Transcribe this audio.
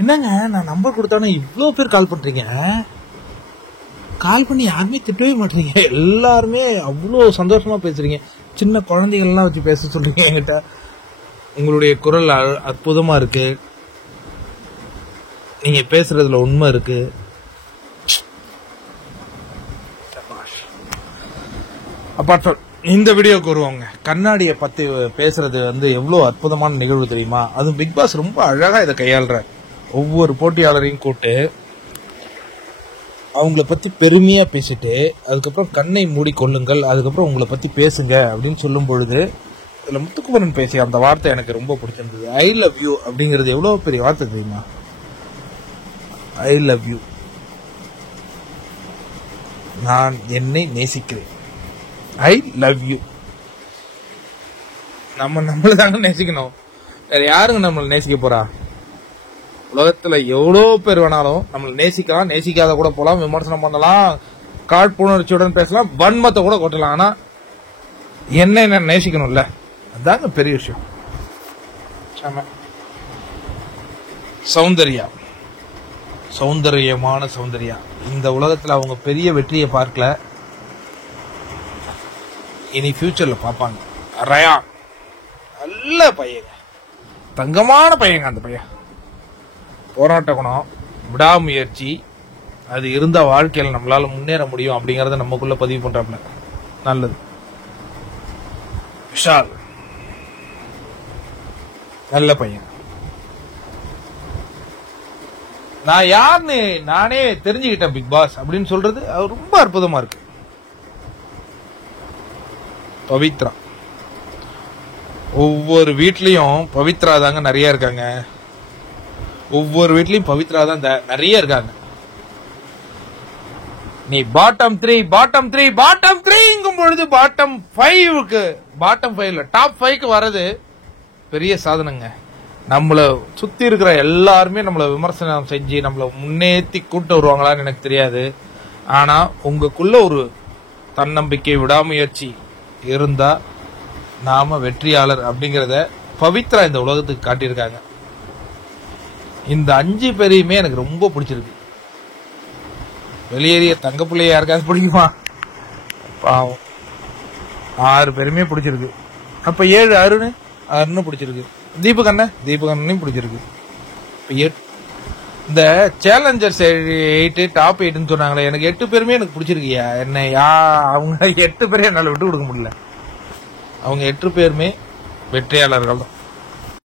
என்னங்க நான் நம்பர் கொடுத்தானே இவ்வளோ பேர் கால் பண்றீங்க. கால் பண்ணி யாருமே திட்டவே மாட்டீங்க. எல்லாருமே அவ்வளோ சந்தோஷமா பேசுறீங்க. சின்ன குழந்தைகள்லாம் வச்சு பேச சொல்றீங்க என்கிட்ட. உங்களுடைய குரல் அற்புதமா இருக்கு. நீங்க பேசுறதுல உண்மை இருக்கு. அப்பார்ட் இந்த வீடியோக்கு வருவாங்க. கண்ணாடியை பத்தி பேசுறது எவ்வளவு அற்புதமான நிகழ்வு தெரியுமா? அதுவும் பிக் பாஸ் ரொம்ப அழகா இதை கையாளுற. ஒவ்வொரு போட்டியாளரையும் கூட்டு அவங்கள பத்தி பெருமையா பேசிட்டு அதுக்கப்புறம் கண்ணை மூடி கொள்ளுங்கள், அதுக்கப்புறம் உங்களை பத்தி பேசுங்க அப்படின்னு சொல்லும் பொழுது இதுல முத்துக்குமரன் பேசிய அந்த வார்த்தை எனக்கு ரொம்ப பிடிச்சிருந்தது. ஐ லவ் யூ அப்படிங்கிறது எவ்வளவு பெரிய வார்த்தை தெரியுமா? ஐ லவ் யூ, நான் என்னை நேசிக்கிறேன். I love you. நம்மள தாங்க நேசிக்கணும். வேற யாருங்க நம்மள நேசிக்க போறா? உலகத்துல எவ்வளோ பேர் வேணாலும் நம்மள நேசிக்கலாம், நேசிக்காத கூட போலாம், விமர்சனம் பண்ணலாம், காழ்ப்புணர்ச்சியுடன் பேசலாம், வன்மத்தை கூட கொட்டலாம். ஆனா என்ன நேசிக்கணும்ல, அதாங்க பெரிய விஷயம். சௌந்தர்யா, சௌந்தரியமான சௌந்தர்யா இந்த உலகத்துல அவங்க பெரிய வெற்றியை பார்க்கல, இனி ஃபியூச்சர்ல பாப்பாங்க. ரயான் நல்ல பையங்க, தங்கமான பையங்க. அந்த பையன் போராட்ட குணம், விடாமுயற்சி, அது இருந்த வாழ்க்கையில நம்மளால முன்னேற முடியும் அப்படிங்கறத நமக்குள்ள பதிவு பண்றாப்ல. நல்லது. விஷால் நல்ல பையன். நான் யாருன்னு நானே தெரிஞ்சுக்கிட்டேன் பிக் பாஸ் அப்படின்னு சொல்றது அது ரொம்ப அற்புதமா இருக்கு. பவித்ரா, ஒவ்வொரு வீட்லயும் பவித்ரா தாங்க நிறைய இருக்காங்க. ஒவ்வொரு வீட்லயும் பவித்ரா தான் நிறைய இருக்காங்க. நீ பாட்டம் 3 பொழுது பாட்டம் 5க்கு, பாட்டம் 5ல டாப் 5க்கு வர்றது பெரிய சாதனைங்க. நம்மள சுத்தி இருக்கிற எல்லாருமே நம்மள விமர்சனம் செஞ்சு நம்மள முன்னேற்றி கூட்டு வருவாங்களான்னு எனக்கு தெரியாது. ஆனா உங்களுக்குள்ள ஒரு தன்னம்பிக்கை, விடாமுயற்சி இருந்தா நாம வெற்றியாளர் அப்படிங்கறத பவித்ரா இந்த உலகத்துக்கு காட்டியிருக்காங்க. இந்த 5 பேரையுமே எனக்கு ரொம்ப பிடிச்சிருக்கு. வெளியேறிய தங்க பிள்ளைய யாருக்காவது பிடிக்குமா? பாவம். 6 பேருமே பிடிச்சிருக்கு. அப்ப 7 அருண் பிடிச்சிருக்கு. தீபகண்ணையும் பிடிச்சிருக்கு. இந்த சேலஞ்சர்ஸ் 8 டாப் 8 சொன்னாங்களே, எனக்கு 8 பேருமே எனக்கு பிடிச்சிருக்கியா. என்ன அவங்க 8 பேரையும் என்னால விட்டு கொடுக்க முடியல. அவங்க 8 பேருமே வெற்றியாளர்கள் தான்.